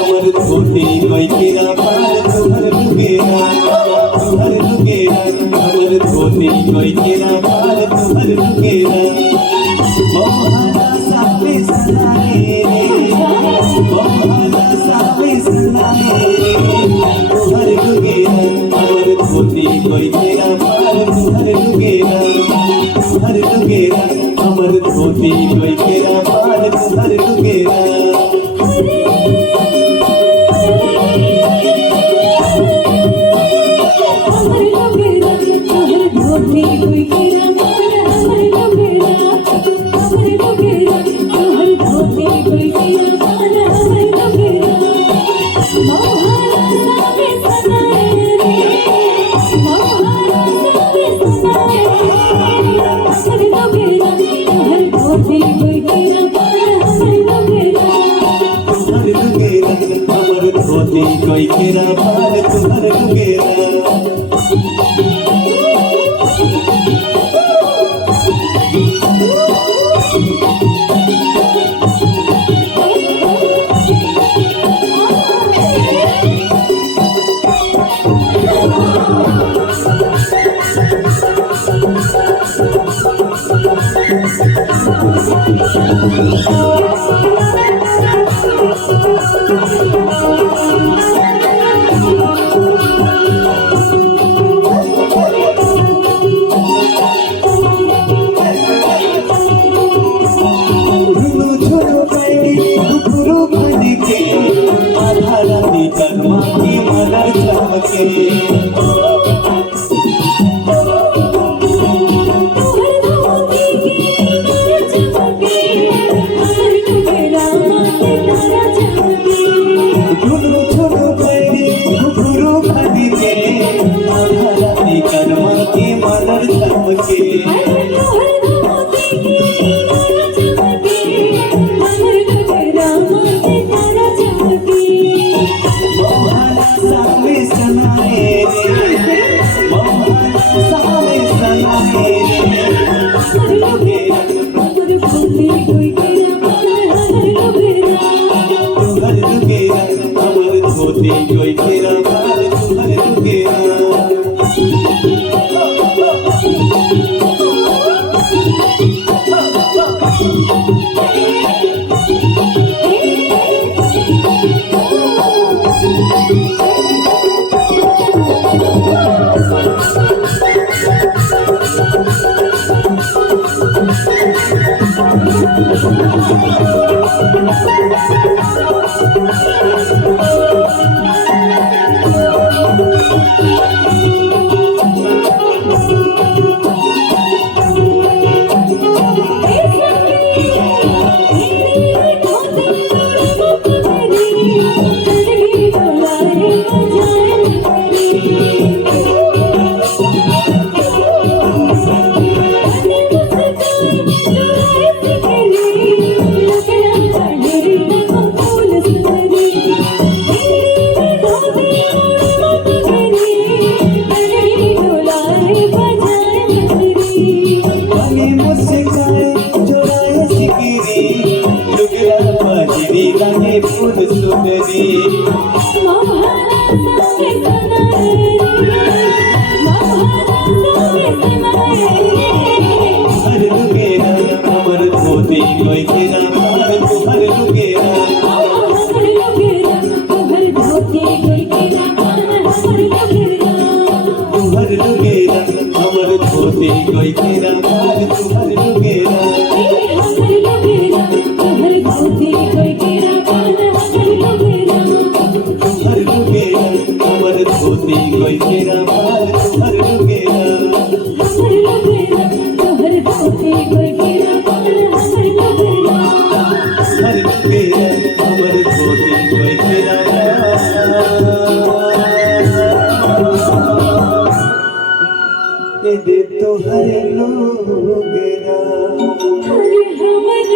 अमर धोती कोई केरा पार तुहर लुगेरा धोती कोई केरा पार तुहर लुगेरा कोई तेरा पार तुहर लुगेरा कोई तेरा पार तुहर लुगेरा तुहर लुगेरा अमर धोती कोई तेरा पार तुहर लुगेरा केरा बाल तुहर लुगेरा हमर लुगेरा तोहर होते कोई केरा बाल हमर लुगेरा हर लुगेरा हमर गोटे कोई केरा बाल दे तुहर लुगेरा हरे हमर